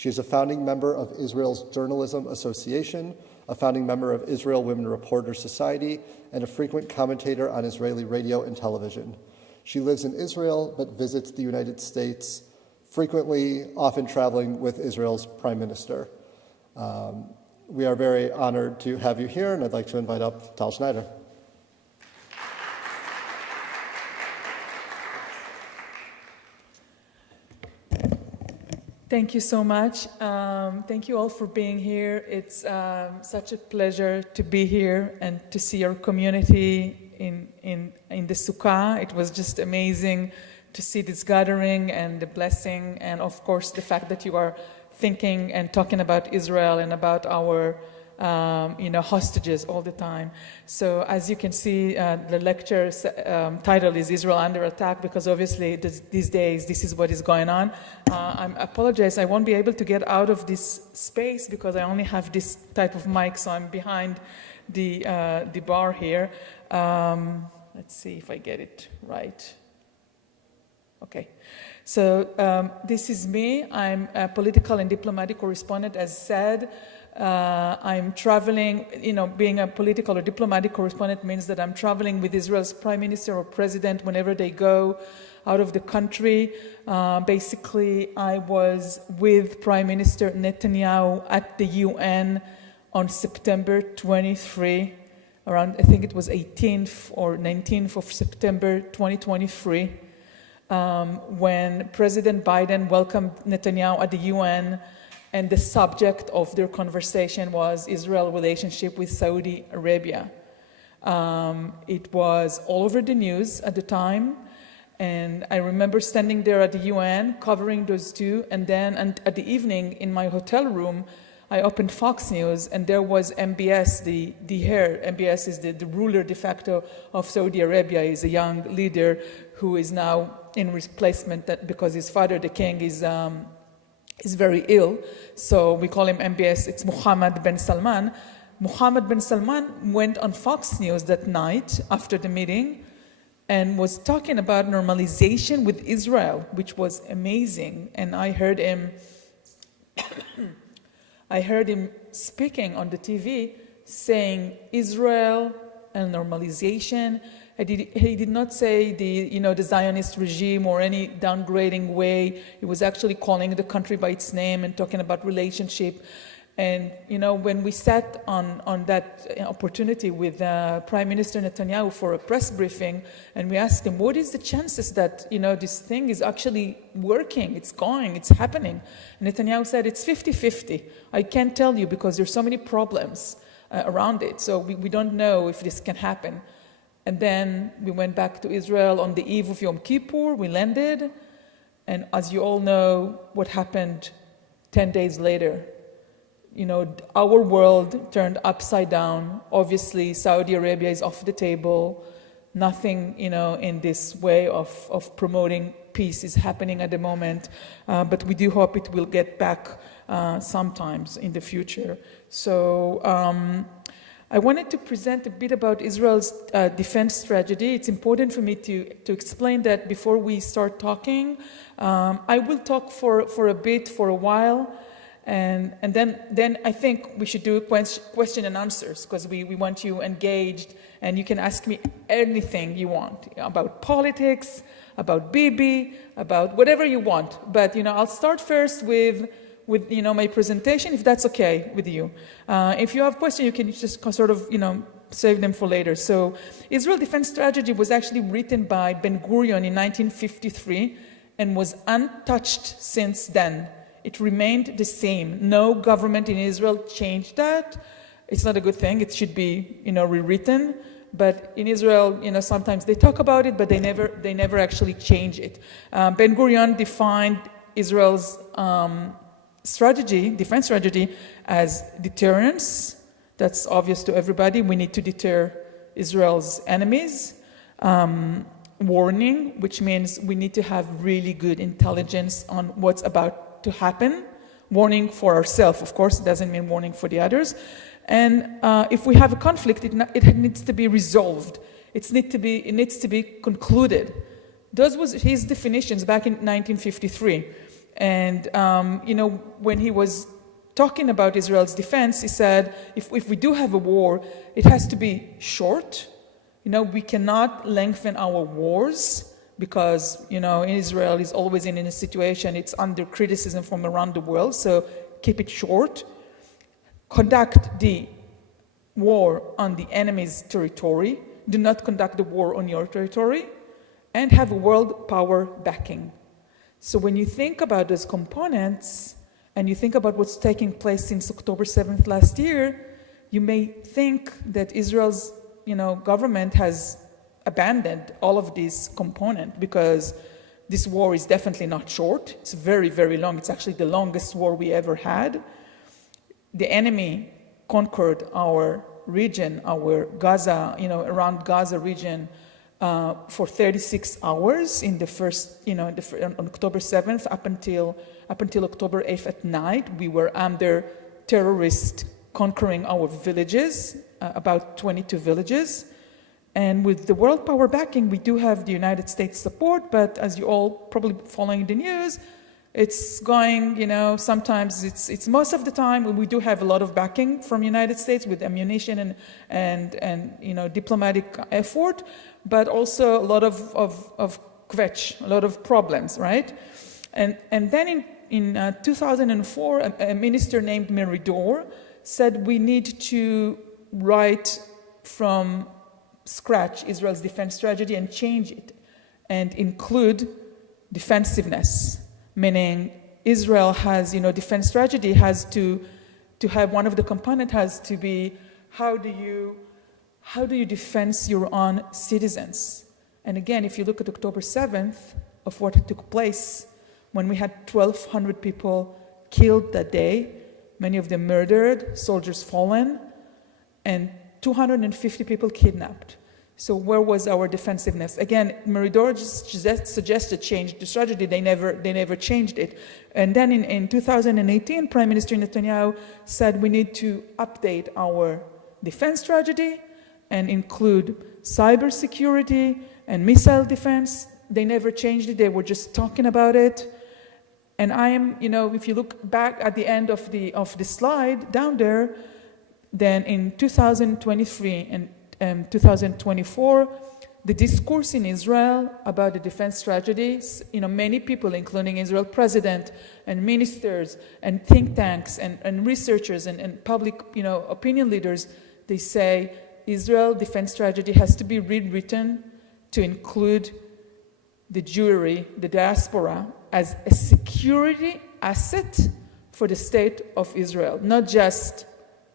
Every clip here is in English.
She is a founding member of Israel's Journalism Association, a founding member of Israel Women Reporters Society, and a frequent commentator on Israeli radio and television. She lives in Israel but visits the United States frequently, often traveling with Israel's Prime Minister. We are very honored to have you here, and I'd like to invite up Tal Schneider. Thank you so much. Thank you all for being here. It's such a pleasure to be here and to see your community in the Sukkah. It was just amazing to see this gathering and the blessing, and of course the fact that you are thinking and talking about Israel and about our hostages all the time. So as you can see, the lecture's title is Israel Under Attack, because obviously these days this is what is going on. I apologize, I won't be able to get out of this space because I only have this type of mic, so I'm behind the bar here. Let's see if I get it right. Okay. So this is me. I'm a political and diplomatic correspondent, as said. I'm traveling, being a political or diplomatic correspondent means that I'm traveling with Israel's prime minister or president whenever they go out of the country. Basically, I was with Prime Minister Netanyahu at the UN on September 23, around, I think it was 18th or 19th of September 2023, when President Biden welcomed Netanyahu at the UN. And the subject of their conversation was Israel's relationship with Saudi Arabia. It was all over the news at the time. And I remember standing there at the UN covering those two. And then at the evening in my hotel room, I opened Fox News, and there was MBS, the heir. MBS is the ruler de facto of Saudi Arabia. He's a young leader who is now in replacement because his father, the king, is very ill, so we call him MBS. It's Mohammed bin Salman. Mohammed bin Salman went on Fox News that night after the meeting and was talking about normalization with Israel, which was amazing. And I heard him speaking on the TV saying Israel and normalization. He did not say the Zionist regime or any downgrading way. He was actually calling the country by its name and talking about relationship. And when we sat on that opportunity with Prime Minister Netanyahu for a press briefing, and we asked him, what is the chances that this thing is actually working, it's going, it's happening? And Netanyahu said, it's 50-50. I can't tell you because there's so many problems around it. So we don't know if this can happen. And then we went back to Israel on the eve of Yom Kippur. We landed. And as you all know, what happened 10 days later? Our world turned upside down. Obviously, Saudi Arabia is off the table. Nothing, in this way of promoting peace is happening at the moment. But we do hope it will get back sometimes in the future. So I wanted to present a bit about Israel's defense strategy. It's important for me to explain that before we start talking. I will talk for a bit, for a while, and then I think we should do question and answers, because we want you engaged, and you can ask me anything you want about politics, about Bibi, about whatever you want. But I'll start first with my presentation, if that's okay with you. If you have questions, you can just sort of save them for later. So Israel defense strategy was actually written by Ben-Gurion in 1953 and was untouched since then. It remained the same. No government in Israel changed that. It's not a good thing. It should be rewritten. But in Israel, sometimes they talk about it, but they never actually change it. Ben-Gurion defined Israel's defense strategy, as deterrence. That's obvious to everybody. We need to deter Israel's enemies. Warning, which means we need to have really good intelligence on what's about to happen. Warning for ourselves, of course, it doesn't mean warning for the others. And if we have a conflict, it needs to be resolved. It needs to be concluded. Those was his definitions back in 1953. And, when he was talking about Israel's defense, he said, if we do have a war, it has to be short. We cannot lengthen our wars because, Israel is always in a situation, it's under criticism from around the world, so keep it short. Conduct the war on the enemy's territory. Do not conduct the war on your territory. And have a world power backing. So when you think about those components, and you think about what's taking place since October 7th last year, you may think that Israel's government has abandoned all of these components because this war is definitely not short. It's very, very long. It's actually the longest war we ever had. The enemy conquered our region, our Gaza, around Gaza region for 36 hours in the first, on October 7th up until October 8th at night. We were under terrorists conquering our villages, about 22 villages. And with the world power backing, we do have the United States support, but as you all probably following the news, it's going, sometimes it's most of the time we do have a lot of backing from United States with ammunition and diplomatic effort, but also a lot of kvetch, a lot of problems, right? And then in 2004, a minister named Meridor said we need to write from scratch Israel's defense strategy and change it and include defensiveness, meaning Israel has, defense strategy has to have one of the components has to be how do you defend your own citizens? And again, if you look at October 7th of what took place, when we had 1,200 people killed that day, many of them murdered, soldiers fallen, and 250 people kidnapped. So where was our defensiveness? Again, Meridor just suggested change the strategy. They never changed it. And then in 2018, Prime Minister Netanyahu said we need to update our defense strategy and include cybersecurity and missile defense. They never changed it. They were just talking about it. And I am, if you look back at the end of the slide down there, then in 2023 and 2024, the discourse in Israel about the defense strategies, many people, including Israel president and ministers and think tanks and researchers and public, opinion leaders, they say Israel defense strategy has to be rewritten to include the Jewry, the diaspora, as a security asset for the state of Israel. Not just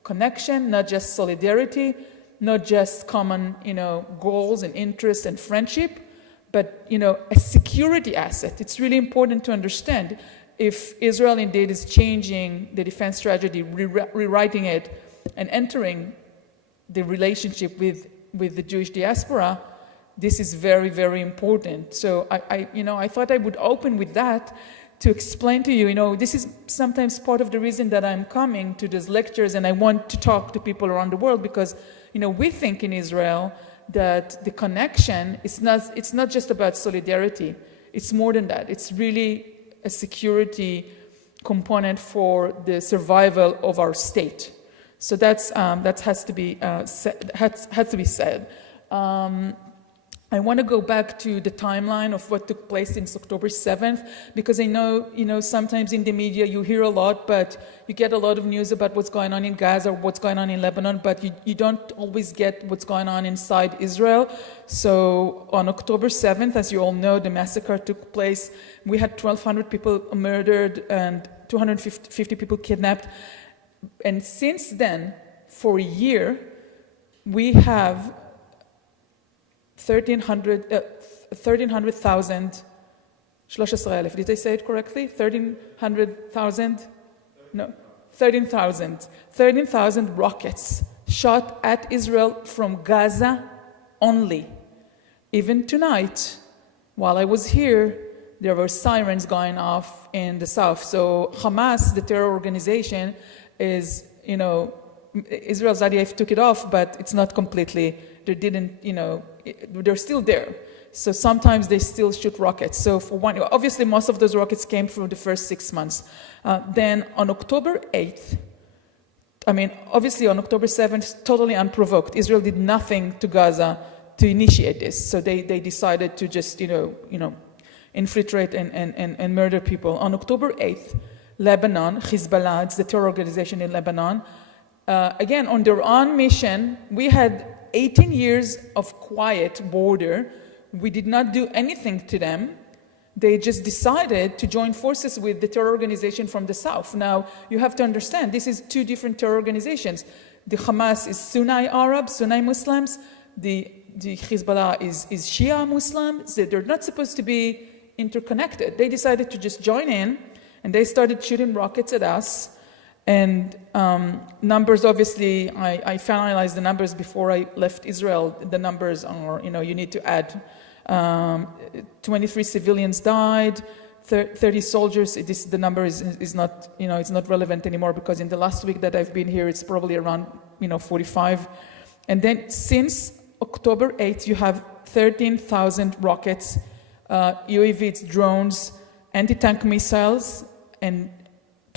connection, not just solidarity, not just common, goals and interests and friendship, but, a security asset. It's really important to understand if Israel indeed is changing the defense strategy, rewriting it, and entering the relationship with the Jewish diaspora, this is very, very important. So I thought I would open with that to explain to you, this is sometimes part of the reason that I'm coming to these lectures and I want to talk to people around the world because, we think in Israel that the connection it's not just about solidarity. It's more than that. It's really a security component for the survival of our state. So that has to be said. I want to go back to the timeline of what took place since October 7th, because I know, sometimes in the media you hear a lot, but you get a lot of news about what's going on in Gaza or what's going on in Lebanon, but you don't always get what's going on inside Israel. So on October 7th, as you all know, the massacre took place. We had 1,200 people murdered and 250 people kidnapped. And since then, for a year, we have 13,000, 13,000, did I say it correctly? 13,000? No, 13,000 rockets shot at Israel from Gaza only. Even tonight, while I was here, there were sirens going off in the south. So Hamas, the terror organization, is, Israel's IDF took it off, but it's not completely, they didn't, they're still there. So sometimes they still shoot rockets. So for one, obviously most of those rockets came from the first 6 months. Then on October 8th, obviously on October 7th, totally unprovoked, Israel did nothing to Gaza to initiate this. So they decided to just, infiltrate and murder people. On October 8th, Lebanon, Hezbollah, it's the terror organization in Lebanon, again, on their own mission, we had 18 years of quiet border. We did not do anything to them. They just decided to join forces with the terror organization from the south. Now, you have to understand, this is two different terror organizations. The Hamas is Sunni Arabs, Sunni Muslims. The Hezbollah is Shia Muslims. They're not supposed to be interconnected. They decided to just join in, and they started shooting rockets at us. And numbers, obviously, I finalized the numbers before I left Israel. The numbers are, you need to add 23 civilians died, 30 soldiers. The number is not, it's not relevant anymore, because in the last week that I've been here, it's probably around, 45. And then since October 8th, you have 13,000 rockets, UAVs, drones, anti-tank missiles, and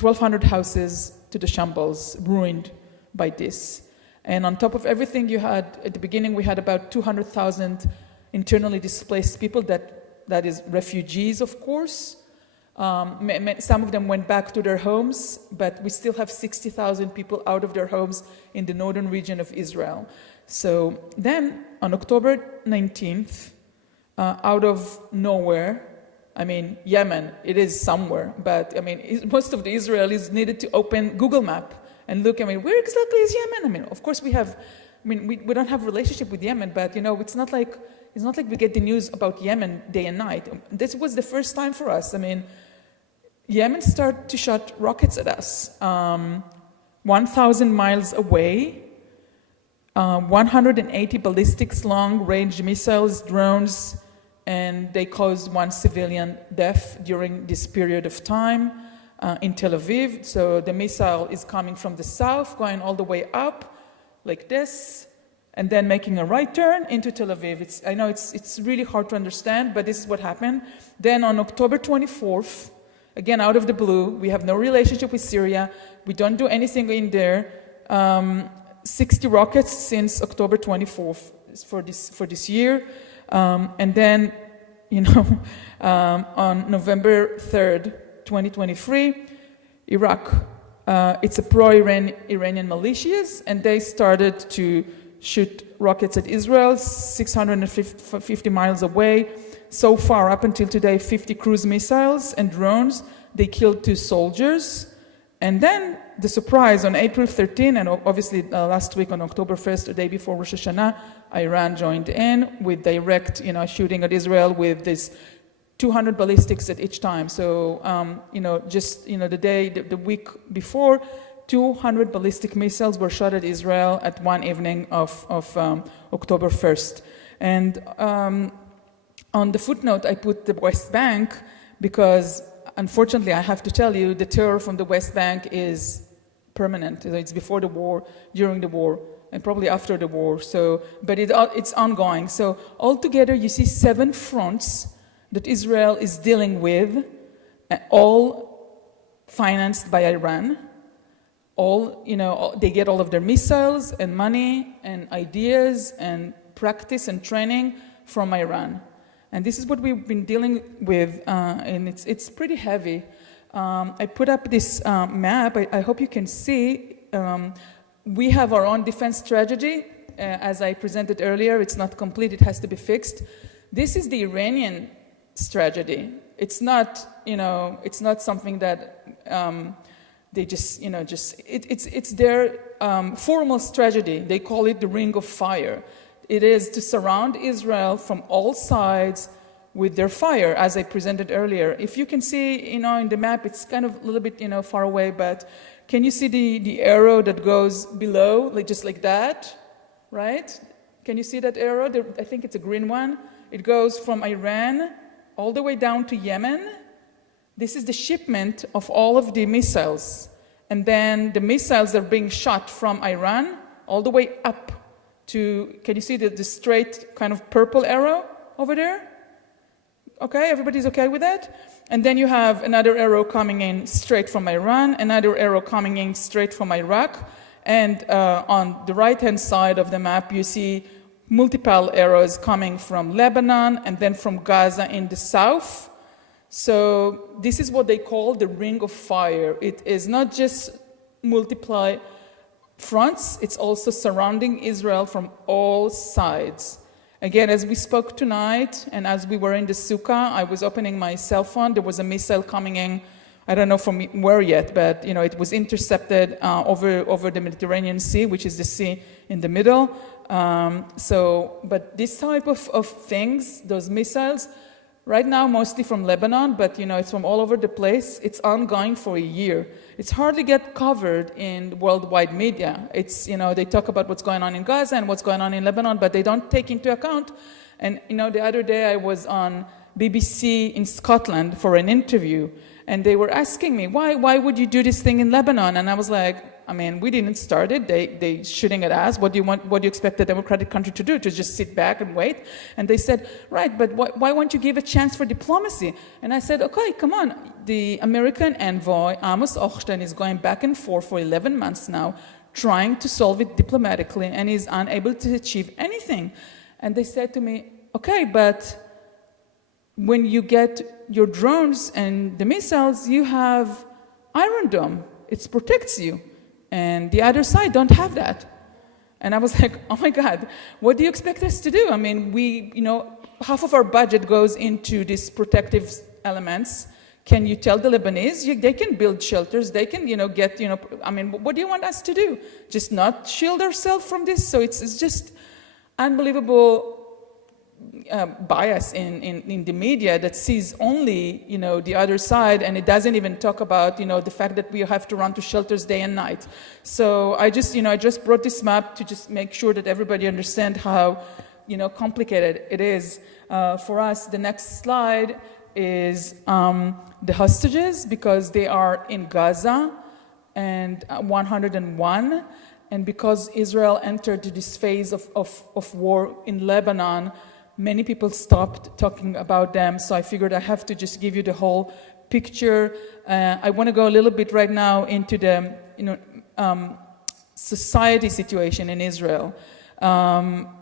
1,200 houses to the shambles, ruined by this. And on top of everything, you had, at the beginning, we had about 200,000 internally displaced people, that is refugees, of course. Some of them went back to their homes, but we still have 60,000 people out of their homes in the northern region of Israel. So then, on October 19th, out of nowhere, Yemen, it is somewhere, but most of the Israelis needed to open Google Map and look, where exactly is Yemen? Of course we have, we don't have a relationship with Yemen, but it's not like we get the news about Yemen day and night. This was the first time for us. Yemen started to shoot rockets at us, 1,000 miles away, 180 ballistics long-range missiles, drones, and they caused one civilian death during this period of time in Tel Aviv. So the missile is coming from the south, going all the way up, like this, and then making a right turn into Tel Aviv. I know it's really hard to understand, but this is what happened. Then on October 24th, again, out of the blue, we have no relationship with Syria. We don't do anything in there. 60 rockets since October 24th for this year. And then, on November 3rd, 2023, Iraq, it's a pro-Iranian militias, and they started to shoot rockets at Israel, 650 miles away. So far, up until today, 50 cruise missiles and drones. They killed 2 soldiers. And then the surprise on April 13, and obviously last week on October 1st, the day before Rosh Hashanah, Iran joined in with direct, shooting at Israel with this 200 ballistics at each time. So, the week before, 200 ballistic missiles were shot at Israel at one evening of October 1st. And on the footnote, I put the West Bank because, unfortunately, I have to tell you, the terror from the West Bank is permanent. It's before the war, during the war, and probably after the war. So, but it's ongoing. So altogether, you see 7 fronts that Israel is dealing with, all financed by Iran. They get all of their missiles and money and ideas and practice and training from Iran. And this is what we've been dealing with, and it's pretty heavy. I put up this map. I hope you can see. We have our own defense strategy. As I presented earlier, it's not complete. It has to be fixed. This is the Iranian strategy. It's not, it's not something that they it's their formal strategy. They call it the Ring of Fire. It is to surround Israel from all sides with their fire, as I presented earlier. If you can see, in the map, it's kind of a little bit, far away, but can you see the arrow that goes below, just like that, right? Can you see that arrow? I think it's a green one. It goes from Iran all the way down to Yemen. This is the shipment of all of the missiles. And then the missiles are being shot from Iran all the way up to, can you see the straight kind of purple arrow? over there? Okay, everybody's okay with that? And then you have another arrow coming in straight from Iran, another arrow coming in straight from Iraq, and on the right-hand side of the map, you see multiple arrows coming from Lebanon and then from Gaza in the south. So this is what they call the ring of fire. It is not just multiply fronts, it's also surrounding Israel from all sides. Again, as we spoke tonight, and as we were in the sukkah, I was opening my cell phone. There was a missile coming in. I don't know from where yet, but it was intercepted over the Mediterranean Sea, which is the sea in the middle. But this type of things, those missiles, right now mostly from Lebanon, but it's from all over the place. It's ongoing for a year. It's hardly get covered in worldwide media. It's they talk about what's going on in Gaza and what's going on in Lebanon, but they don't take into account. And the other day I was on BBC in Scotland for an interview, and they were asking me why would you do this thing in Lebanon? And I was like, we didn't start it. They shooting at us. What do you expect a democratic country to do? To just sit back and wait? And they said, right, but why won't you give a chance for diplomacy? And I said, okay, come on. The American envoy, Amos Hochstein, is going back and forth for 11 months now, trying to solve it diplomatically, and is unable to achieve anything. And they said to me, okay, but when you get your drones and the missiles, you have Iron Dome. It protects you. And the other side don't have that. And I was like, oh my God, what do you expect us to do? We, half of our budget goes into these protective elements. Can you tell the Lebanese they can build shelters? They can, what do you want us to do? Just not shield ourselves from this? So it's just unbelievable bias in the media that sees only the other side, and it doesn't even talk about the fact that we have to run to shelters day and night. So I just brought this map to just make sure that everybody understand how complicated it is for us. The next slide is the hostages, because they are in Gaza and 101, and because Israel entered this phase of war in Lebanon, many people stopped talking about them, so I figured I have to just give you the whole picture. I want to go a little bit right now into the society situation in Israel.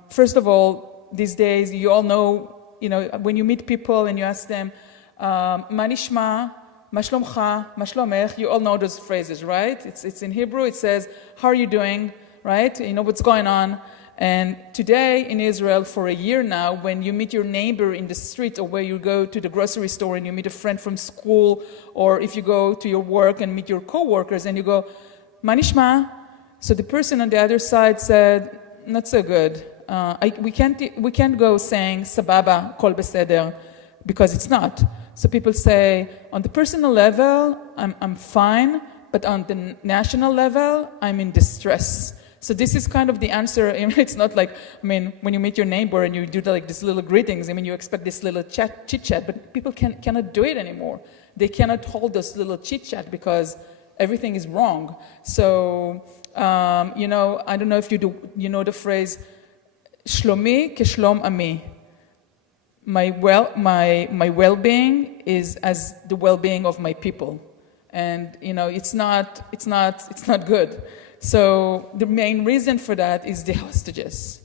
First of all, these days, you all know, when you meet people and you ask them, Ma nishma, ma shlomcha, ma shlomech, you all know those phrases, right? It's in Hebrew, it says, how are you doing, right? You know what's going on. And today in Israel, for a year now, when you meet your neighbor in the street, or where you go to the grocery store and you meet a friend from school, or if you go to your work and meet your co-workers and you go, Ma nishma? So the person on the other side said, not so good. We can't go saying sababa, kol beseder, because it's not. So people say, on the personal level, I'm fine, but on the national level, I'm in distress. So this is kind of the answer. It's not like, when you meet your neighbor and you do these little greetings, you expect this little chit-chat, but people cannot do it anymore. They cannot hold this little chit-chat because everything is wrong. So, I don't know if you know the phrase, shlomi keshlom ami. My well-being is as the well-being of my people. And, it's not good. So the main reason for that is the hostages.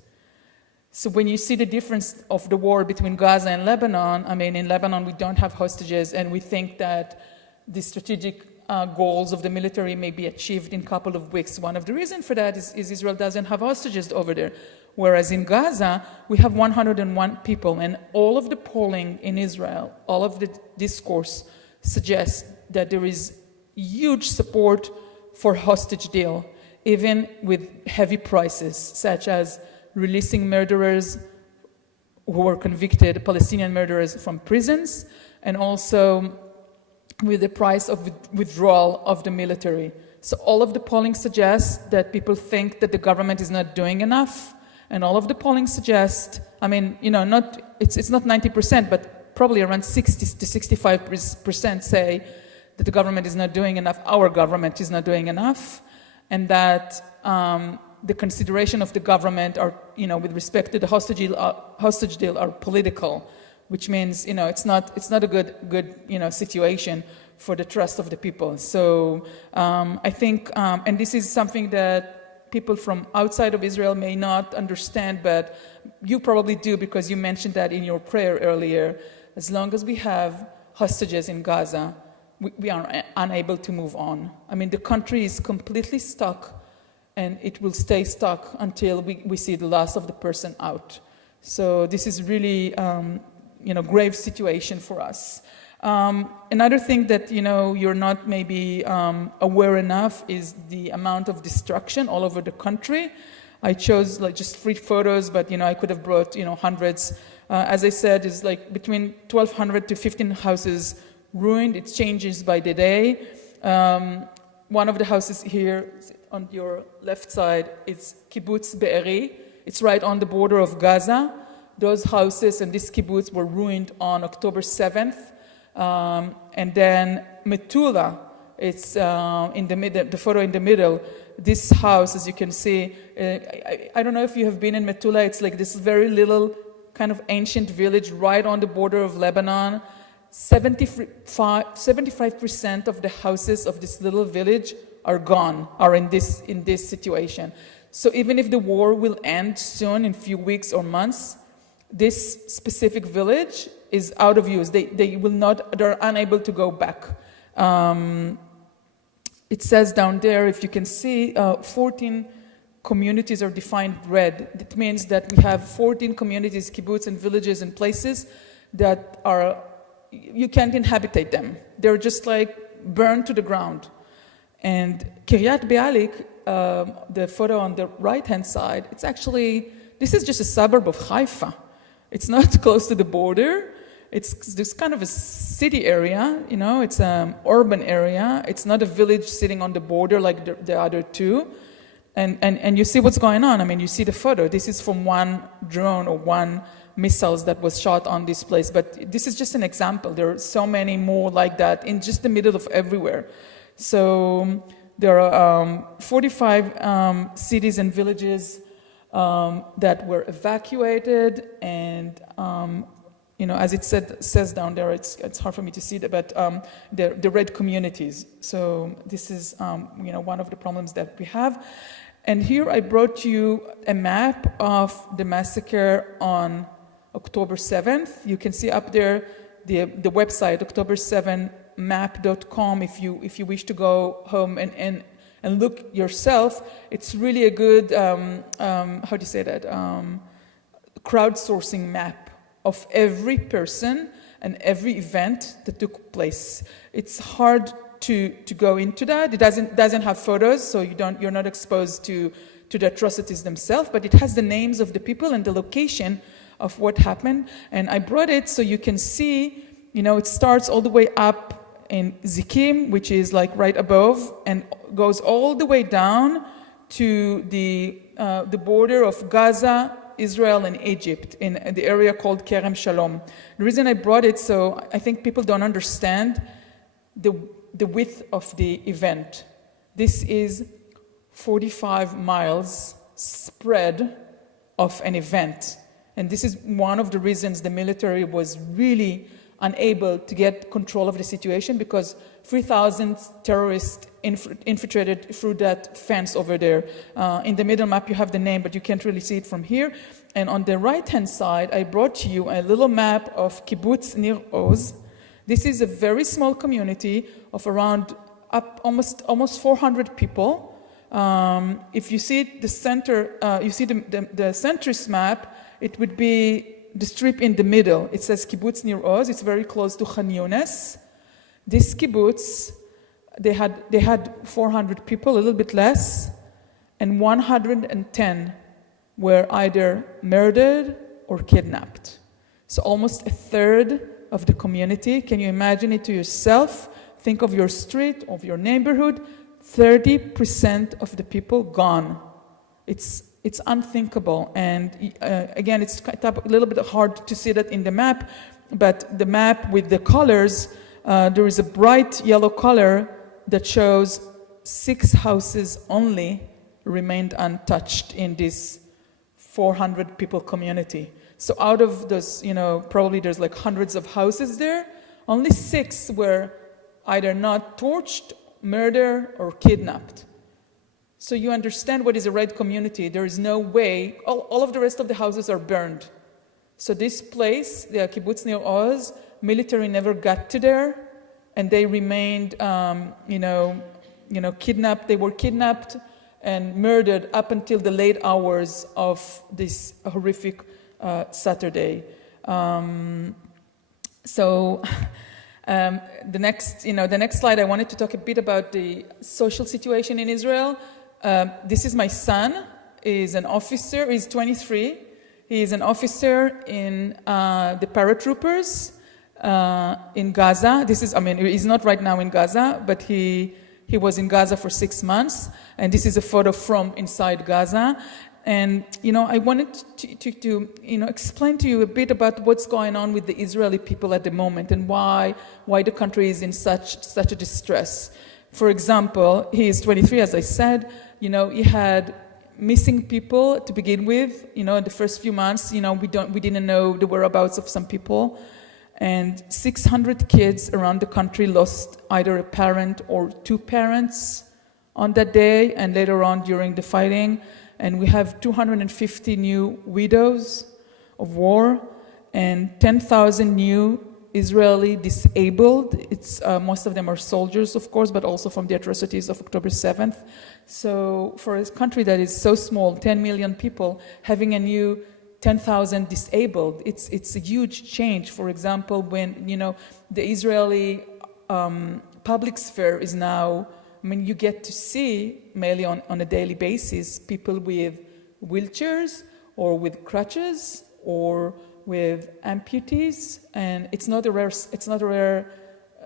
So when you see the difference of the war between Gaza and Lebanon, in Lebanon we don't have hostages, and we think that the strategic goals of the military may be achieved in a couple of weeks. One of the reasons for that is Israel doesn't have hostages over there. Whereas in Gaza, we have 101 people, and all of the polling in Israel, all of the discourse suggests that there is huge support for hostage deal, even with heavy prices, such as releasing murderers who were convicted, Palestinian murderers, from prisons, and also with the price of withdrawal of the military. So all of the polling suggests that people think that the government is not doing enough, and all of the polling suggests, it's not 90%, but probably around 60 to 65% say that the government is not doing enough, our government is not doing enough, and that the consideration of the government are, with respect to the hostage deal are political, which means, it's not a good situation for the trust of the people. So I think, and this is something that people from outside of Israel may not understand, but you probably do because you mentioned that in your prayer earlier. As long as we have hostages in Gaza, we are unable to move on. I mean, the country is completely stuck, and it will stay stuck until we see the last of the person out. So this is really, grave situation for us. Another thing that, you're not maybe aware enough is the amount of destruction all over the country. I chose just 3 photos, but, I could have brought, hundreds. As I said, it's like between 1,200 to 15 houses ruined. It changes by the day. One of the houses here on your left side, it's Kibbutz Be'eri. It's right on the border of Gaza. Those houses and this kibbutz were ruined on October 7th. And then Metula, it's in the middle, the photo in the middle. This house, as you can see, I don't know if you have been in Metula. It's like this very little kind of ancient village right on the border of Lebanon. 75% of the houses of this little village are gone, are in this situation. So even if the war will end soon, in a few weeks or months, this specific village is out of use. They're unable to go back. It says down there, if you can see, 14 communities are defined red. That means that we have 14 communities, kibbutz and villages and places that are, you can't inhabit them. They're just like burned to the ground. And Kiryat Bialik, the photo on the right-hand side, it's actually, this is just a suburb of Haifa. It's not close to the border. It's this kind of a city area, it's an urban area. It's not a village sitting on the border like the other two. And you see what's going on. I mean, you see the photo. This is from one drone or one missiles that was shot on this place. But this is just an example. There are so many more like that in just the middle of everywhere. So there are 45 cities and villages that were evacuated, and as it says down there, it's hard for me to see that, but the red communities. So this is one of the problems that we have. And here I brought you a map of the massacre on October 7th. You can see up there the website october7map.com if you wish to go home and look yourself. It's really a good crowdsourcing map of every person and every event that took place. It's hard to go into that. It doesn't have photos, so you're not exposed to the atrocities themselves, but it has the names of the people and the location of what happened. And I brought it so you can see, it starts all the way up in Zikim, which is like right above, and goes all the way down to the border of Gaza, Israel, and Egypt in the area called Kerem Shalom. The reason I brought it, so I think people don't understand the width of the event. This is 45 miles spread of an event. And this is one of the reasons the military was really unable to get control of the situation, because 3,000 terrorists infiltrated through that fence over there. In the middle map you have the name, but you can't really see it from here. And on the right-hand side, I brought you a little map of Kibbutz Nir Oz. This is a very small community of around almost 400 people. If you see the center, you see the centrist map, it would be the strip in the middle. It says Kibbutz Nir Oz. It's very close to Khan Yunis. This kibbutz, they had 400 people, a little bit less, and 110 were either murdered or kidnapped. So almost a third of the community. Can you imagine it to yourself? Think of your street, of your neighborhood. 30% of the people gone. It's unthinkable. And again, it's a little bit hard to see that in the map, but the map with the colors, there is a bright yellow color that shows 6 houses only remained untouched in this 400 people community. So out of those, probably there's like hundreds of houses there, only 6 were either not torched, murdered, or kidnapped. So you understand what is a red community. There is no way, all of the rest of the houses are burned. So this place, the kibbutz Nir Oz, military never got to there, and they remained, kidnapped. They were kidnapped and murdered up until the late hours of this horrific Saturday. The next slide, I wanted to talk a bit about the social situation in Israel. This is my son. He's an officer. He's 23. He is an officer in the paratroopers in Gaza. He's not right now in Gaza, but he was in Gaza for 6 months. And this is a photo from inside Gaza. And, I wanted to explain to you a bit about what's going on with the Israeli people at the moment and why the country is in such a distress. For example, he is 23, as I said. He had missing people to begin with. In the first few months, we didn't know the whereabouts of some people. And 600 kids around the country lost either a parent or 2 parents on that day and later on during the fighting. And we have 250 new widows of war and 10,000 new Israeli disabled. Most of them are soldiers, of course, but also from the atrocities of October 7th. So for a country that is so small, 10 million people, having a new 10,000 disabled, it's a huge change. For example, when the Israeli public sphere is now, you get to see mainly on a daily basis people with wheelchairs or with crutches or with amputees, and it's not a rare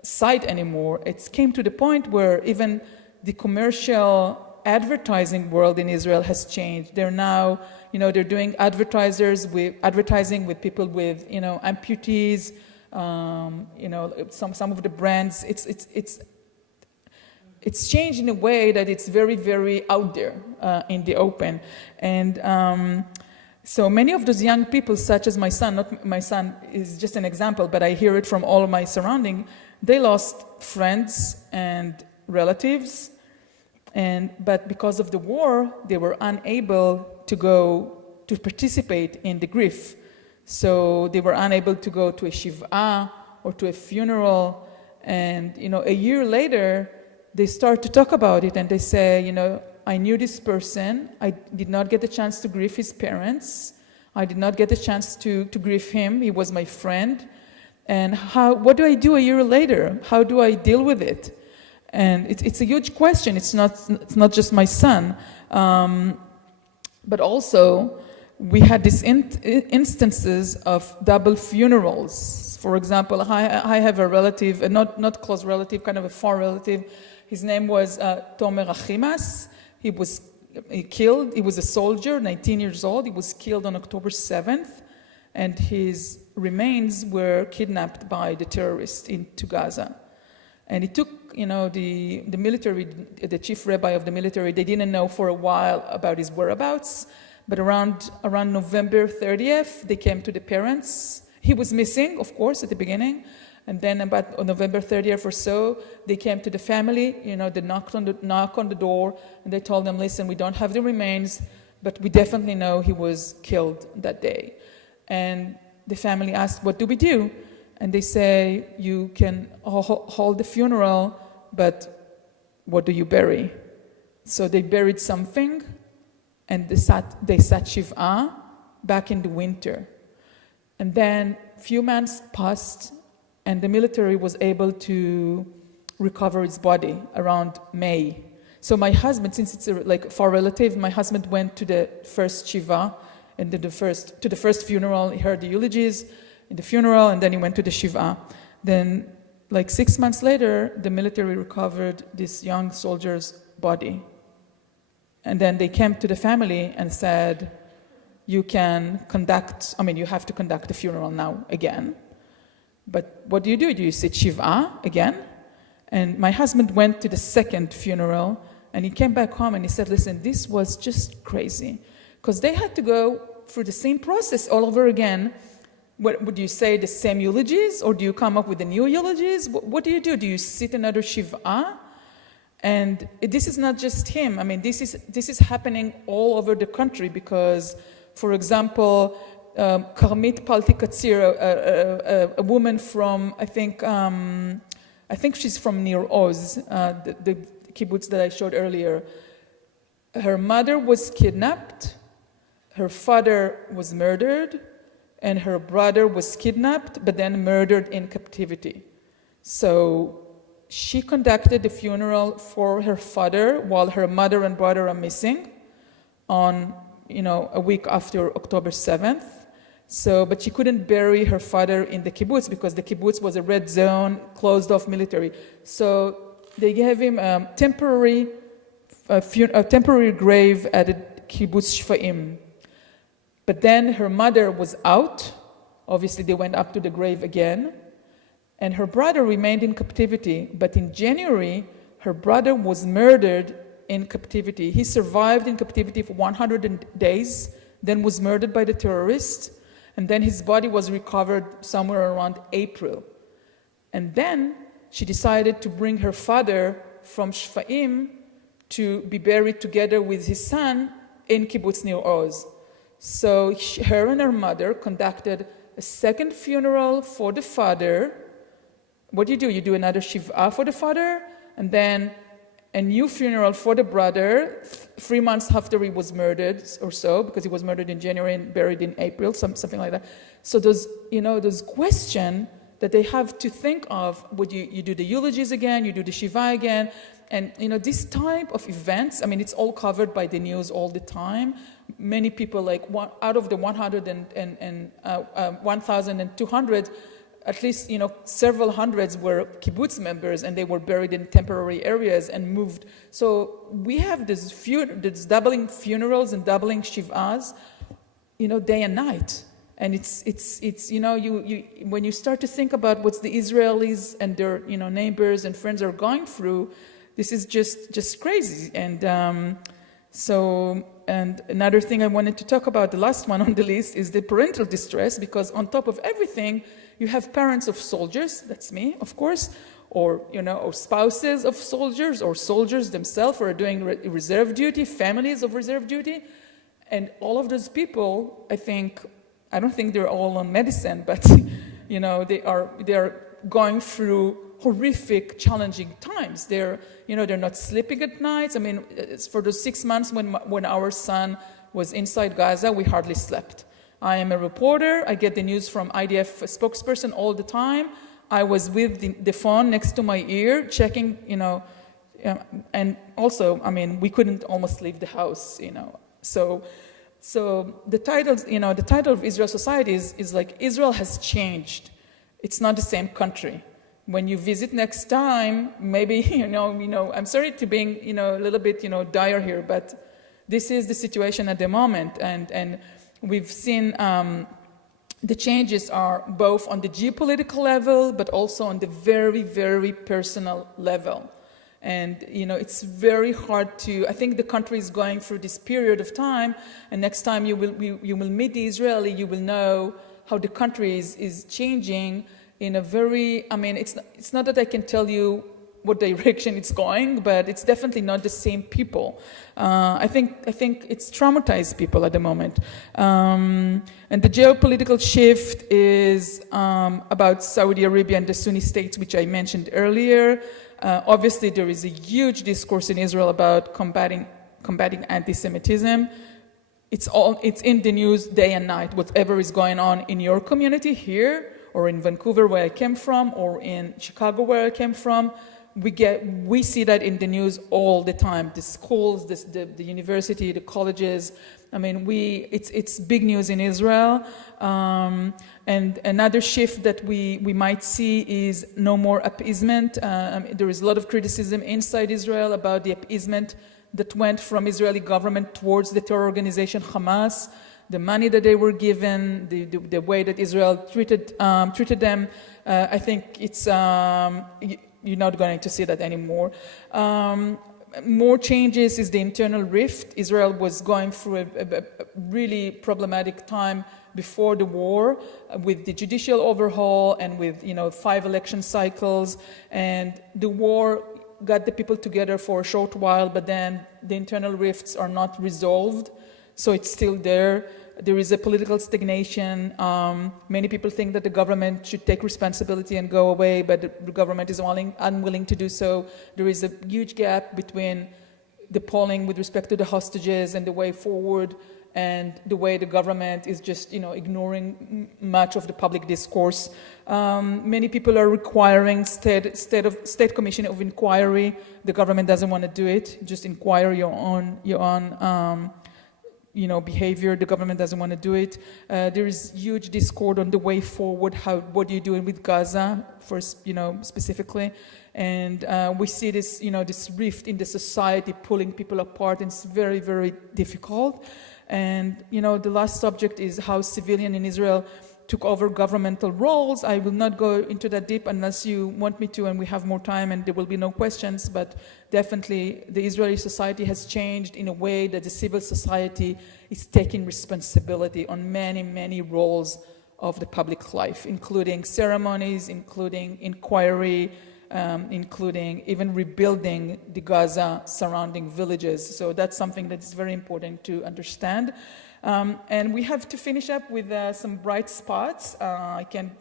sight anymore. It came to the point where even the commercial advertising world in Israel has changed. They're now, they're doing advertising with people with, amputees. Some of the brands. It's changed in a way that it's very, very out there in the open. And so many of those young people, such as my son, not my son is just an example, but I hear it from all of my surrounding, they lost friends and relatives, but because of the war, they were unable to go to participate in the grief. So they were unable to go to a shiv'ah or to a funeral. And, a year later, they start to talk about it and they say, I knew this person. I did not get the chance to grieve his parents. I did not get the chance to grieve him. He was my friend. And what do I do a year later? How do I deal with it? And it's a huge question. It's not just my son. But also, we had these instances of double funerals. For example, I have a relative, a not close relative, kind of a far relative. His name was Tomer Achimas. He was killed. He was a soldier, 19 years old. He was killed on October 7th, and his remains were kidnapped by the terrorists into Gaza. And it took, the military, the chief rabbi of the military, they didn't know for a while about his whereabouts, but around November 30th, they came to the parents. He was missing, of course, at the beginning. And then about on November 30th or so, they came to the family, they knocked on the door, and they told them, listen, we don't have the remains, but we definitely know he was killed that day. And the family asked, what do we do? And they say, you can hold the funeral, but what do you bury? So they buried something, and they sat shiv'ah back in the winter. And then a few months passed, and the military was able to recover his body around May. So my husband, since it's a far relative, my husband went to the first shiva, and then to the first funeral. He heard the eulogies in the funeral, and then he went to the shiva. Then, 6 months later, the military recovered this young soldier's body. And then they came to the family and said, you have to conduct the funeral now again. But what do? Do you sit Shiv'ah again? And my husband went to the second funeral, And he came back home and he said, listen, this was just crazy. Because they had to go through the same process all over again. What, would you say the same eulogies, or do you come up with the new eulogies? What do you do? Do you sit another Shiv'ah? And this is not just him. I mean, this is happening all over the country because, for example, Karmit Palti-Katsir, a woman from, I think she's from Nir Oz, the kibbutz that I showed earlier. Her mother was kidnapped, her father was murdered, and her brother was kidnapped, but then murdered in captivity. So she conducted the funeral for her father while her mother and brother are missing on, a week after October 7th. So, but she couldn't bury her father in the kibbutz because the kibbutz was a red zone, closed off military. So they gave him a temporary grave at the kibbutz Shfa'im. But then her mother was out. Obviously, they went up to the grave again. And her brother remained in captivity. But in January, her brother was murdered in captivity. He survived in captivity for 100 days, then was murdered by the terrorists. And then his body was recovered somewhere around April. And then she decided to bring her father from Shfa'im to be buried together with his son in Kibbutz Nir Oz. So her and her mother conducted a second funeral for the father. What do? You do another Shiv'ah for the father, and then a new funeral for the brother 3 months after he was murdered or so, because he was murdered in January and buried in April, something like that. So those questions that they have to think of, would you do the eulogies again, you do the Shiva again, and this type of events, I mean, it's all covered by the news all the time. Many people, out of the 1,200, at least several hundreds were kibbutz members, and they were buried in temporary areas and moved. So we have this doubling funerals and doubling shiv'as, day and night. And it's when you start to think about what the Israelis and their neighbors and friends are going through, this is just crazy. And and another thing I wanted to talk about, the last one on the list, is the parental distress, because on top of everything, you have parents of soldiers, that's me, of course, or spouses of soldiers, or soldiers themselves who are doing reserve duty, families of reserve duty, and all of those people, I don't think they're all on medicine, but they are going through horrific, challenging times. They're not sleeping at nights. I mean, for those 6 months when our son was inside Gaza, we hardly slept. I am a reporter. I get the news from IDF spokesperson all the time. I was with the phone next to my ear, checking, and also, I mean, we couldn't almost leave the house, So the title of Israel Society is like, Israel has changed. It's not the same country. When you visit next time, maybe, I'm sorry to being, a little bit, dire here, but this is the situation at the moment. And we've seen the changes are both on the geopolitical level, but also on the very, very personal level. And, it's very hard I think the country is going through this period of time, and next time you will meet the Israeli, you will know how the country is changing in a very, it's not that I can tell you what direction it's going, but it's definitely not the same people. I think it's traumatized people at the moment. And the geopolitical shift is about Saudi Arabia and the Sunni states, which I mentioned earlier. Obviously, there is a huge discourse in Israel about combating anti-Semitism. It's in the news day and night. Whatever is going on in your community here, or in Vancouver, where I came from, or in Chicago, where I came from, we see that in the news all the time. The schools, the university, the colleges. I mean, it's big news in Israel. And another shift that we might see is no more appeasement. There is a lot of criticism inside Israel about the appeasement that went from Israeli government towards the terror organization Hamas. The money that they were given, the way that Israel treated them, I think it's you're not going to see that anymore. more changes is the internal rift. Israel was going through a really problematic time before the war with the judicial overhaul and with 5 election cycles, and the war got the people together for a short while, but then the internal rifts are not resolved, so it's still there. There is a political stagnation. Many people think that the government should take responsibility and go away, but the government is unwilling to do so. There is a huge gap between the polling with respect to the hostages and the way forward, and the way the government is just, ignoring much of the public discourse. Many people are requiring state commission of inquiry. The government doesn't want to do it. Just inquire your own behavior. The government doesn't want to do it. There is huge discord on the way forward. What are you doing with Gaza, first, specifically? And we see this, this rift in the society pulling people apart, and it's very, very difficult. And, the last subject is how civilians in Israel took over governmental roles. I will not go into that deep unless you want me to, and we have more time and there will be no questions, but definitely the Israeli society has changed in a way that the civil society is taking responsibility on many, many roles of the public life, including ceremonies, including inquiry, including even rebuilding the Gaza surrounding villages. So that's something that is very important to understand. And we have to finish up with some bright spots. I can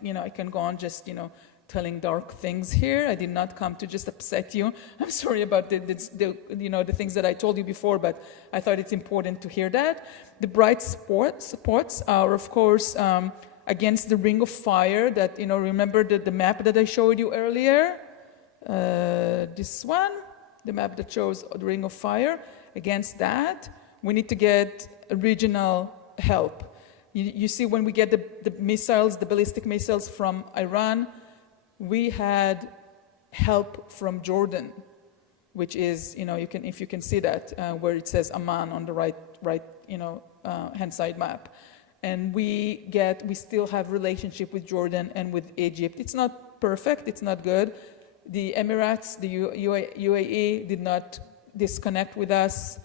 go on just, telling dark things here. I did not come to just upset you. I'm sorry about the things that I told you before, but I thought it's important to hear that. The bright spots are, of course, against the ring of fire that, remember the map that I showed you earlier? This one, the map that shows the ring of fire. Against that, we need to get regional help. You see, when we get the missiles, the ballistic missiles from Iran, we had help from Jordan, which is, if you can see that, where it says Amman on the right hand side map. And we still have relationship with Jordan and with Egypt. It's not perfect, it's not good. The Emirates, the UAE did not disconnect with us.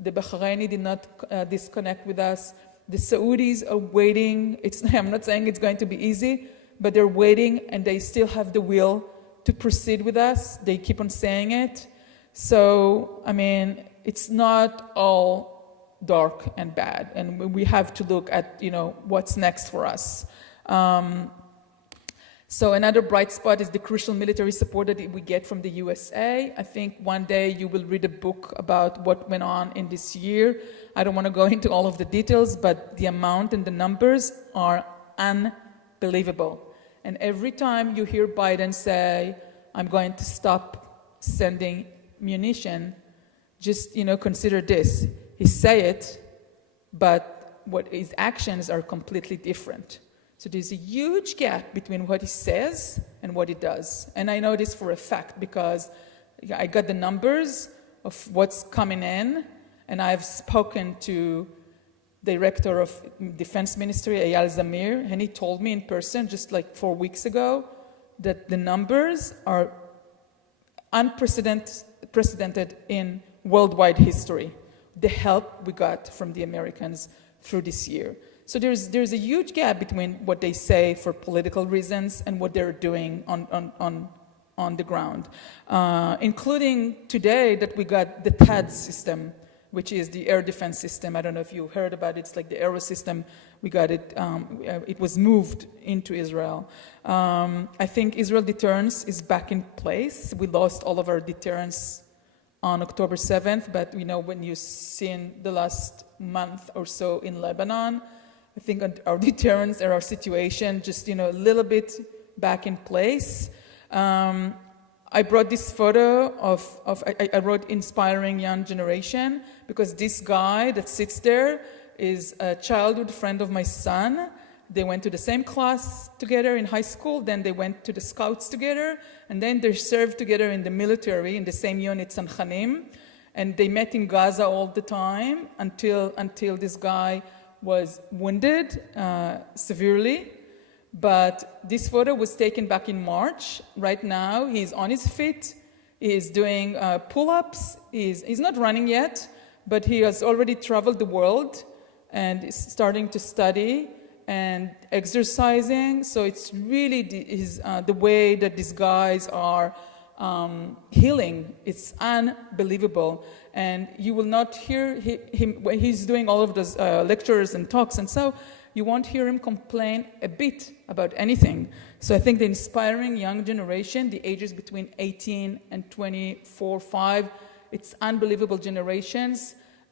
The Bahraini did not disconnect with us. The Saudis are waiting. I'm not saying it's going to be easy, but they're waiting, and they still have the will to proceed with us. They keep on saying it. So, it's not all dark and bad, and we have to look at, what's next for us. So another bright spot is the crucial military support that we get from the USA. I think one day you will read a book about what went on in this year. I don't want to go into all of the details, but the amount and the numbers are unbelievable. And every time you hear Biden say, I'm going to stop sending munition, just, consider this. He say it, but what his actions are completely different. So there's a huge gap between what he says and what he does. And I know this for a fact because I got the numbers of what's coming in, and I've spoken to Director of Defense Ministry, Eyal Zamir, and he told me in person just like 4 weeks ago that the numbers are unprecedented in worldwide history, the help we got from the Americans through this year. So there's a huge gap between what they say for political reasons and what they're doing on the ground, including today that we got the THAAD system, which is the air defense system. I don't know if you heard about it. It's like the Aero system. We got it. It was moved into Israel. I think Israel deterrence is back in place. We lost all of our deterrence on October 7th, but when you've seen the last month or so in Lebanon, I think our deterrence and our situation just, a little bit back in place. I brought this photo I wrote Inspiring Young Generation, because this guy that sits there is a childhood friend of my son. They went to the same class together in high school, then they went to the scouts together, and then they served together in the military, in the same unit, Sanchanim, and they met in Gaza all the time until this guy was wounded severely. But this photo was taken back in March. Right now, he's on his feet He is doing pull-ups. He's not running yet, but he has already traveled the world and is starting to study and exercising. So it's really the way that these guys are healing. It's unbelievable. And you will not hear him when he's doing all of those lectures and talks, and so you won't hear him complain a bit about anything. So I think the inspiring young generation, the ages between 18 and 24, 5, it's unbelievable generation,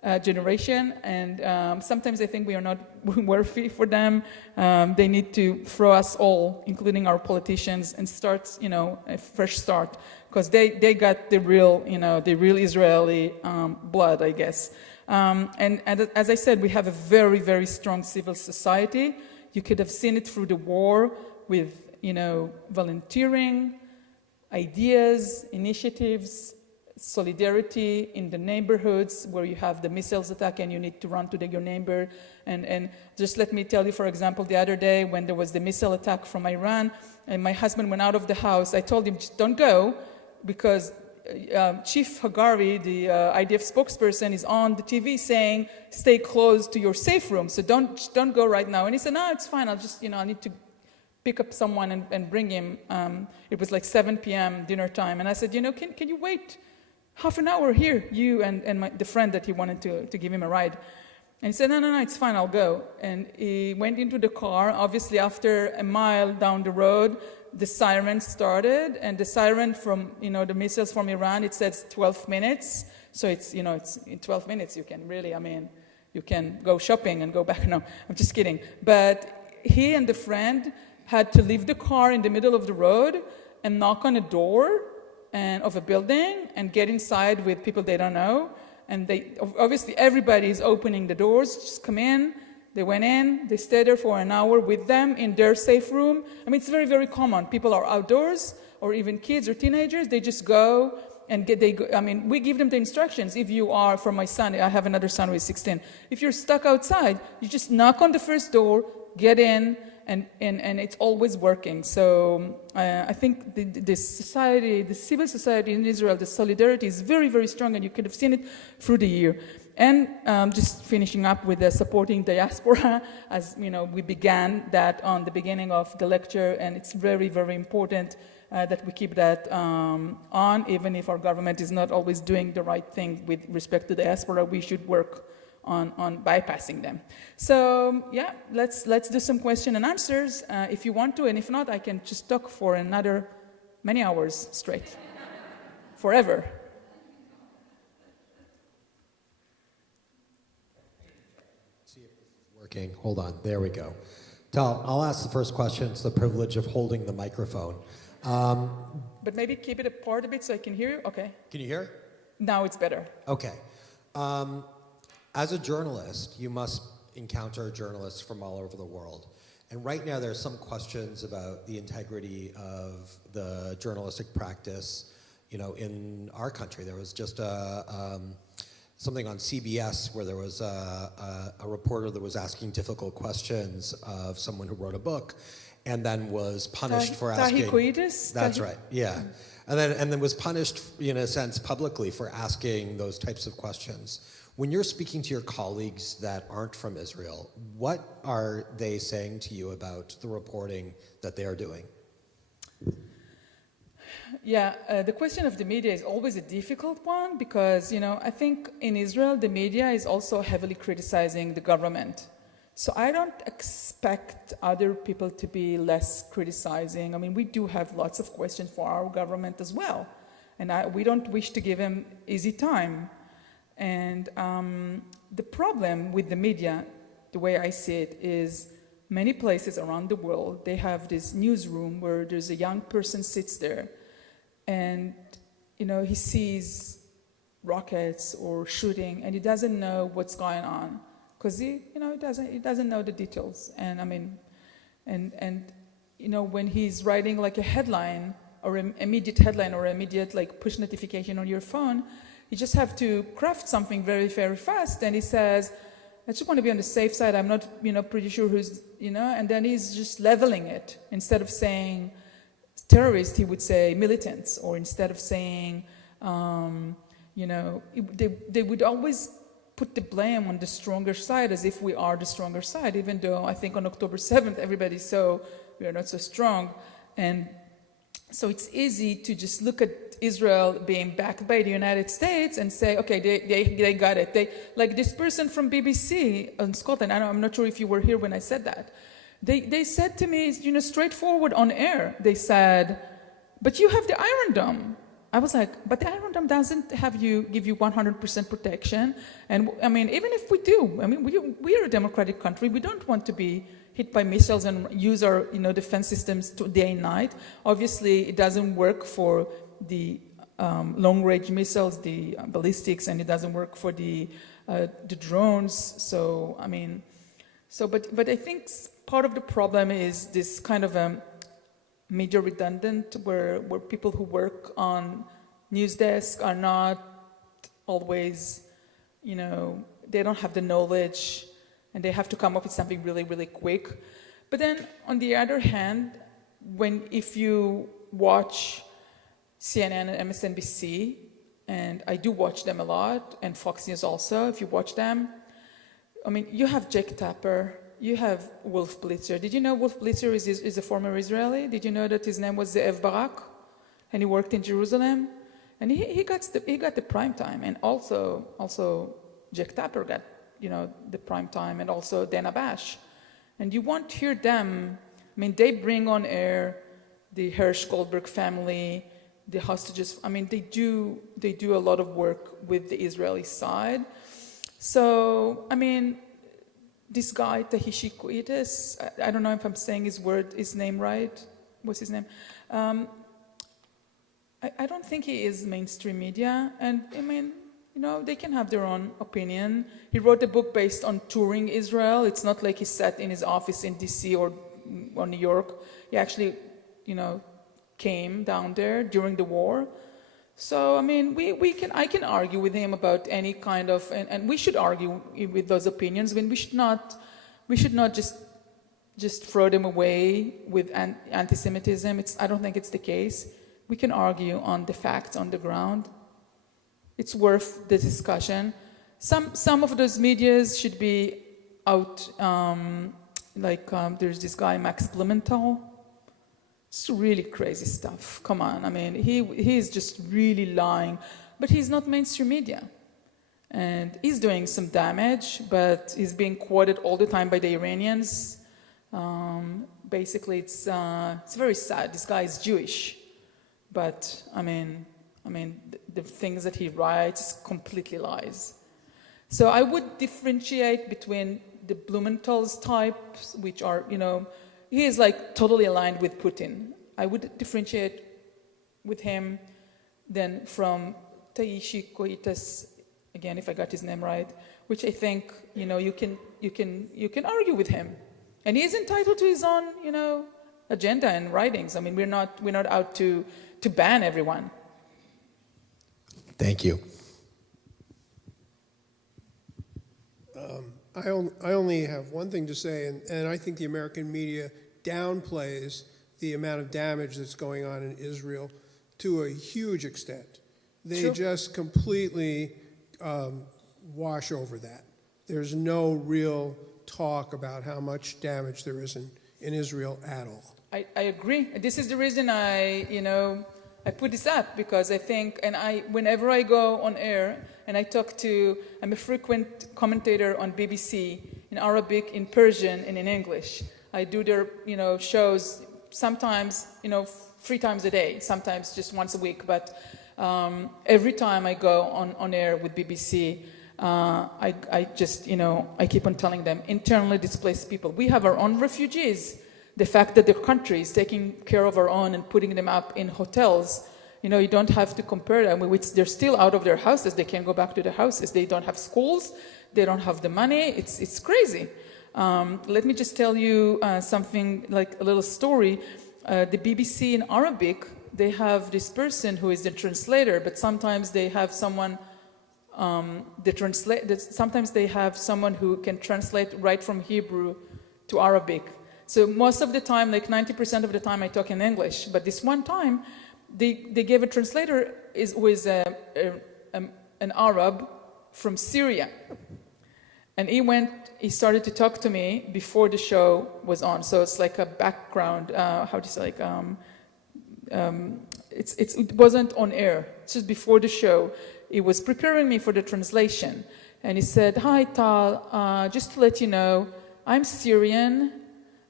and sometimes I think we are not worthy for them. They need to throw us all, including our politicians, and start, a fresh start, because they got the real Israeli blood, I guess. And as I said, we have a very, very strong civil society. You could have seen it through the war with, volunteering, ideas, initiatives, solidarity in the neighborhoods where you have the missiles attack and you need to run to your neighbor. And just let me tell you, for example, the other day when there was the missile attack from Iran and my husband went out of the house, I told him, just don't go, because Chief Hagari, the IDF spokesperson, is on the TV saying, stay close to your safe room, so don't go right now. And he said, no, it's fine, I'll just, I need to pick up someone and bring him. It was like 7 p.m. dinner time. And I said, can you wait half an hour here, you and the friend that he wanted to give him a ride. And he said, no, it's fine, I'll go. And he went into the car. Obviously, after a mile down the road, the siren started, and the siren from, the missiles from Iran, it says 12 minutes. So it's in 12 minutes you can really, you can go shopping and go back. No, I'm just kidding. But he and the friend had to leave the car in the middle of the road and knock on a door of a building and get inside with people they don't know. And obviously everybody is opening the doors, just come in. They went in, they stayed there for an hour with them in their safe room. It's very, very common. People are outdoors, or even kids or teenagers, they just go and we give them the instructions. If you are, for my son, I have another son who is 16. If you're stuck outside, you just knock on the first door, get in, and it's always working. So I think the society, the civil society in Israel, the solidarity is very, very strong, and you could have seen it through the year. And just finishing up with the supporting diaspora, as we began that on the beginning of the lecture, and it's very, very important that we keep that on, even if our government is not always doing the right thing with respect to diaspora. We should work on bypassing them. So yeah, let's do some question and answers if you want to, and if not, I can just talk for another many hours straight, forever. See if this is working. Hold on, there we go. Tal, I'll ask the first question. It's the privilege of holding the microphone. But maybe keep it apart a bit so I can hear you. Okay. Can you hear? Now it's better. Okay. As a journalist, you must encounter journalists from all over the world. And right now there's some questions about the integrity of the journalistic practice, in our country. There was just something on CBS where there was a reporter that was asking difficult questions of someone who wrote a book and then was punished for asking... Tahikoidis? That's right, yeah. And then was punished, in a sense, publicly for asking those types of questions. When you're speaking to your colleagues that aren't from Israel, what are they saying to you about the reporting that they are doing? Yeah, the question of the media is always a difficult one because, I think in Israel, the media is also heavily criticizing the government. So I don't expect other people to be less criticizing. We do have lots of questions for our government as well. And we don't wish to give them easy time. And the problem with the media, the way I see it, is many places around the world, they have this newsroom where there's a young person sits there and, he sees rockets or shooting and he doesn't know what's going on because he doesn't know the details. And when he's writing like a headline or an immediate headline or immediate like push notification on your phone, you just have to craft something very, very fast. And he says, I just want to be on the safe side. I'm not, pretty sure who's, and then he's just leveling it. Instead of saying terrorists, he would say militants. Or instead of saying They would always put the blame on the stronger side as if we are the stronger side, even though I think on October 7th everybody saw we are not so strong. And so it's easy to just look at Israel being backed by the United States and say, okay, they got it. Like this person from BBC in Scotland, I'm not sure if you were here when I said that. They said to me, straightforward on air, they said, but you have the Iron Dome. I was like, but the Iron Dome doesn't give you 100% protection. And I mean, even if we do, I mean, we are a democratic country. We don't want to be hit by missiles and use our defense systems day and night. Obviously, it doesn't work for the long-range missiles, the ballistics, and it doesn't work for the drones. So I mean, but I think part of the problem is this kind of media redundant, where people who work on news desk are not always, they don't have the knowledge, and they have to come up with something really, really quick. But then, on the other hand, if you watch CNN and MSNBC, and I do watch them a lot, and Fox News also, if you watch them, I mean, you have Jake Tapper, you have Wolf Blitzer. Did you know Wolf Blitzer is a former Israeli? Did you know that his name was Ze'ev Barak? And he worked in Jerusalem? And he got the prime time. And also Jake Tapper got, the prime time, and also Dana Bash. And you won't hear them. I mean, they bring on air the Hirsch Goldberg family, the hostages. I mean, they do a lot of work with the Israeli side. So, I mean, this guy, Tahishi Koites, I don't know if I'm saying his name right. What's his name? I don't think he is mainstream media. And I mean, they can have their own opinion. He wrote a book based on touring Israel. It's not like he sat in his office in DC or New York. He actually, came down there during the war. So, I mean, I can argue with him about any kind of, and we should argue with those opinions. When we should not just throw them away with anti-Semitism. I don't think it's the case. We can argue on the facts on the ground. It's worth the discussion. Some of those medias should be out. There's this guy Max Blumenthal. It's really crazy stuff. Come on, I mean, he's just really lying, but he's not mainstream media, and he's doing some damage. But he's being quoted all the time by the Iranians. Basically, it's very sad. This guy is Jewish, but I mean, the things that he writes completely lies. So I would differentiate between the Blumenthal's types, which are, he is like totally aligned with Putin. I would differentiate with him then from Tahishi Koites, again, if I got his name right, which I think, you can argue with him. And he is entitled to his own, agenda and writings. I mean, we're not out to ban everyone. Thank you. I only have one thing to say, and I think the American media downplays the amount of damage that's going on in Israel to a huge extent. They Sure. just completely wash over that. There's no real talk about how much damage there is in Israel at all. I agree. This is the reason I put this up, because I think, and whenever I go on air and I'm a frequent commentator on BBC in Arabic, in Persian, and in English. I do their, shows sometimes, 3 times a day, sometimes just once a week. But every time I go on air with BBC, I just, I keep on telling them, internally displaced people. We have our own refugees. The fact that the country is taking care of our own and putting them up in hotels, you don't have to compare them. They're still out of their houses. They can't go back to their houses. They don't have schools. They don't have the money. It's crazy. Let me just tell you something, like a little story. The BBC in Arabic, they have this person who is the translator, but sometimes they have someone sometimes they have someone who can translate right from Hebrew to Arabic. So most of the time, like 90% of the time, I talk in English. But this one time, they gave a translator who is an Arab from Syria. And he started to talk to me before the show was on. So it's like a background, how do you say, like, it wasn't on air. It's just before the show. He was preparing me for the translation. And he said, "Hi, Tal, just to let you know, I'm Syrian,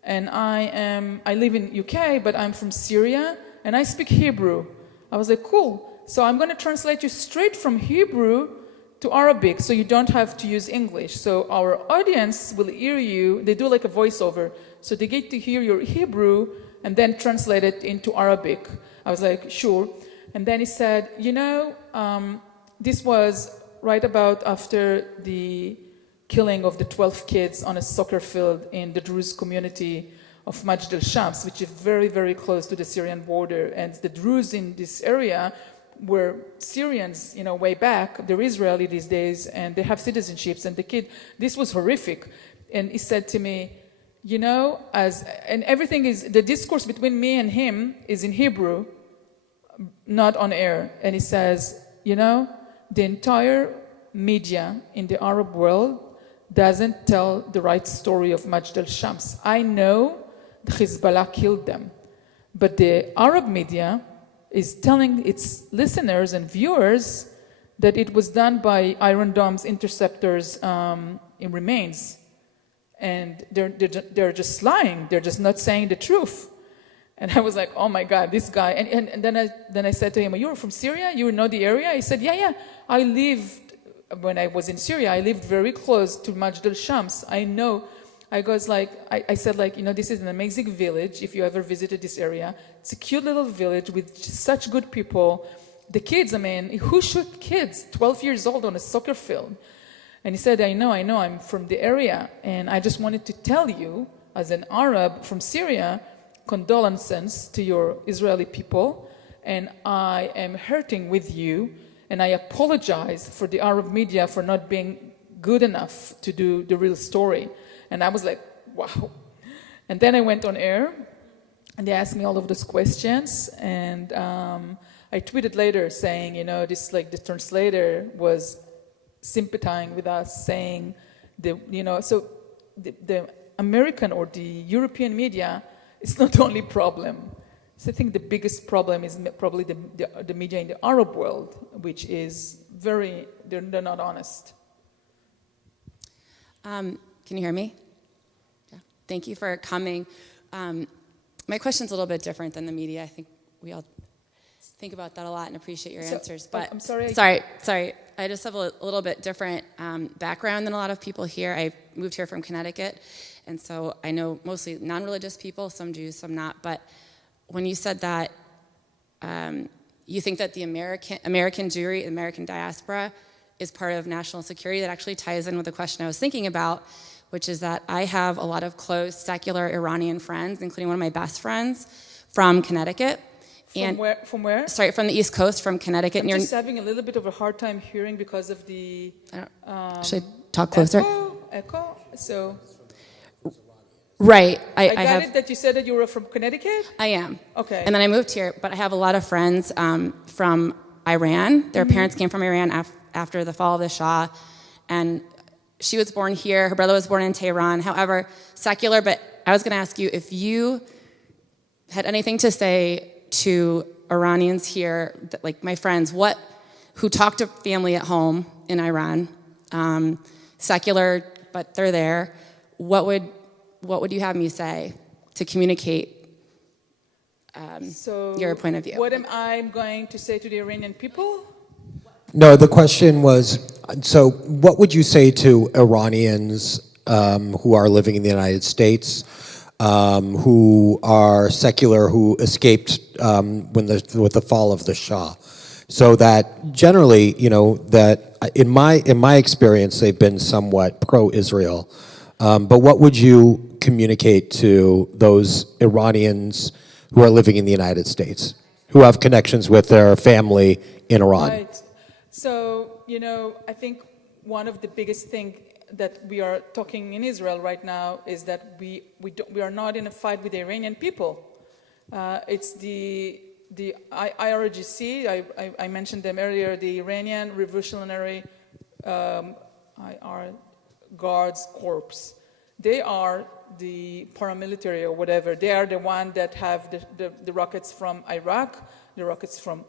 and I live in UK, but I'm from Syria, and I speak Hebrew." I was like, "Cool. So I'm going to translate you straight from Hebrew to Arabic, so you don't have to use English. So our audience will hear you." They do like a voiceover. So they get to hear your Hebrew and then translate it into Arabic. I was like, "Sure." And then he said, this was right about after the killing of the 12 kids on a soccer field in the Druze community of Majd al-Shams, which is very, very close to the Syrian border. And the Druze in this area were Syrians, way back. They're Israeli these days, and they have citizenships. And this was horrific. And he said to me, and everything the discourse between me and him is in Hebrew, not on air. And he says, the entire media in the Arab world doesn't tell the right story of Majd al-Shams. I know the Hezbollah killed them, but the Arab media is telling its listeners and viewers that it was done by Iron Dome's interceptors in remains. And they're just lying. They're just not saying the truth. And I was like, oh my God, this guy. And then I said to him, "You're from Syria? You know the area?" He said, yeah. When I was in Syria, I lived very close to Majd al-Shams. I know. I said, this is an amazing village if you ever visited this area. It's a cute little village with such good people. The kids, who shoot kids 12 years old on a soccer field? And he said, I know, I'm from the area. And I just wanted to tell you, as an Arab from Syria, condolences to your Israeli people. And I am hurting with you. And I apologize for the Arab media for not being good enough to do the real story. And I was like, wow. And then I went on air, and they asked me all of those questions. And I tweeted later saying, the translator was sympathizing with us, saying, so the American or the European media is not the only problem. So I think the biggest problem is probably the media in the Arab world, which is they're not honest. Can you hear me? Yeah. Thank you for coming. My question's a little bit different than the media. I think we all think about that a lot and appreciate your answers. But I'm sorry. Sorry. I just have a little bit different background than a lot of people here. I moved here from Connecticut, and so I know mostly non-religious people, some Jews, some not. But when you said that you think that the American Jewry, American diaspora, is part of national security, that actually ties in with the question I was thinking about, which is that I have a lot of close secular Iranian friends, including one of my best friends from Connecticut. From where? Sorry, from the East Coast, from Connecticut. I'm just having a little bit of a hard time hearing because of the... should I talk closer? Echo? So... Right. I got it that you said that you were from Connecticut? I am. Okay. And then I moved here, but I have a lot of friends from Iran. Their parents came from Iran after the fall of the Shah, and she was born here. Her brother was born in Tehran. However, secular, but I was going to ask you if you had anything to say to Iranians here, like my friends, who talk to family at home in Iran, secular, but they're there, what would you have me say to communicate your point of view? What am I going to say to the Iranian people? No, the question was, so what would you say to Iranians who are living in the United States, who are secular, who escaped with the fall of the Shah? So that generally, that in my experience, they've been somewhat pro-Israel. But what would you communicate to those Iranians who are living in the United States, who have connections with their family in Iran? Right. So, I think one of the biggest things that we are talking in Israel right now is that we are not in a fight with the Iranian people. It's the the IRGC, I mentioned them earlier, the Iranian Revolutionary IR Guards Corps. They are the paramilitary or whatever. They are the one that have the rockets from Iraq, the rockets from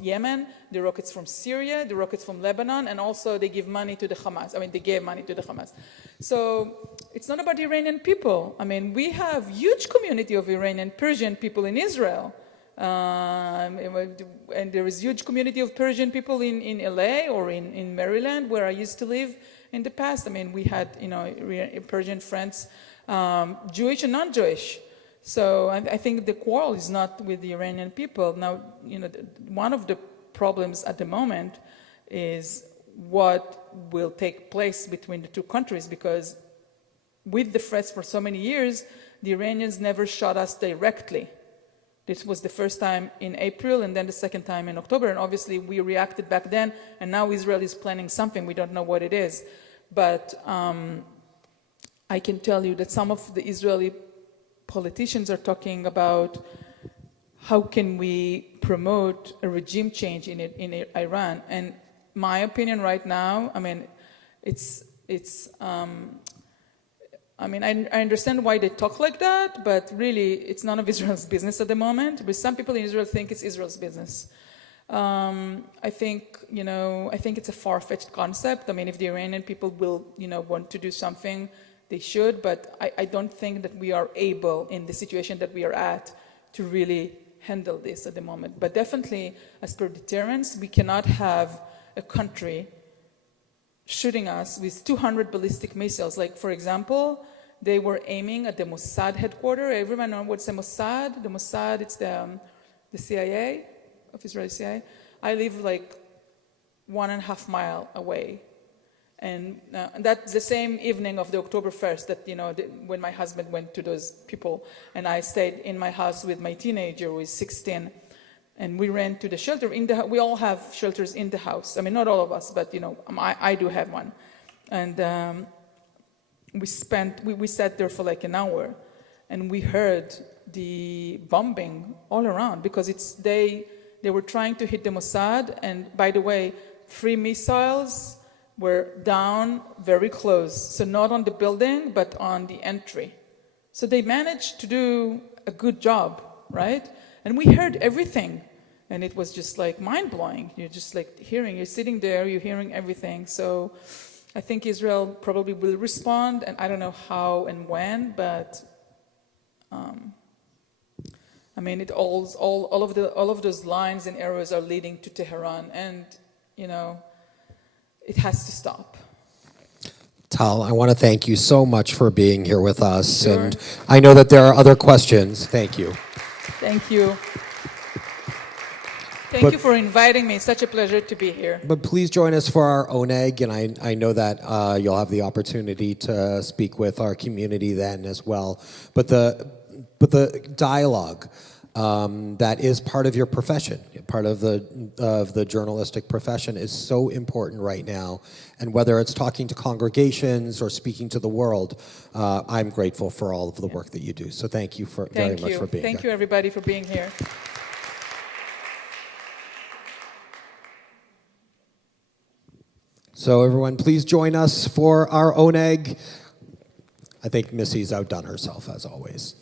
Yemen, the rockets from Syria, the rockets from Lebanon, and also they give money to the Hamas. I mean, they gave money to the Hamas. So it's not about Iranian people. I mean, we have huge community of Iranian Persian people in Israel. And there is huge community of Persian people in LA or in Maryland, where I used to live in the past. I mean, we had, Persian friends, Jewish and non-Jewish. So I think the quarrel is not with the Iranian people. Now, one of the problems at the moment is what will take place between the two countries, because with the threats for so many years, the Iranians never shot us directly. This was the first time in April and then the second time in October, and obviously we reacted back then, and now Israel is planning something. We don't know what it is. But I can tell you that some of the Israeli politicians are talking about how can we promote a regime change in Iran. And my opinion right now, I mean, I understand why they talk like that, but really it's none of Israel's business at the moment. But some people in Israel think it's Israel's business. I think it's a far-fetched concept. I mean, if the Iranian people will, want to do something, they should. But I don't think that we are able, in the situation that we are at, to really handle this at the moment. But definitely, as per deterrence, we cannot have a country shooting us with 200 ballistic missiles. Like, for example, they were aiming at the Mossad headquarters. Everyone knows what's the Mossad? The Mossad, it's the CIA, of Israeli CIA. I live like 1.5 miles away. And that's the same evening of the October 1st that, when my husband went to those people, and I stayed in my house with my teenager who is 16. And we ran to the shelter. We all have shelters in the house. I mean, not all of us, but I do have one. And we sat there for like an hour, and we heard the bombing all around, because they were trying to hit the Mossad. And by the way, 3 missiles were down very close, so not on the building, but on the entry. So they managed to do a good job, right? And we heard everything, and it was just like mind-blowing. You're just like you're sitting there, you're hearing everything. So I think Israel probably will respond, and I don't know how and when, but I mean, all of those lines and arrows are leading to Tehran, and it has to stop. Tal, I want to thank you so much for being here with us. Sure. And I know that there are other questions. Thank you. Thank you. Thank you for inviting me. It's such a pleasure to be here. But please join us for our ONEG, and I know that you'll have the opportunity to speak with our community then as well. But the dialogue that is part of your profession, part of the journalistic profession, is so important right now. And whether it's talking to congregations or speaking to the world, I'm grateful for all of the work that you do. So thank you very much for being here. Thank you, everybody, for being here. So everyone, please join us for our ONEG. I think Missy's outdone herself, as always.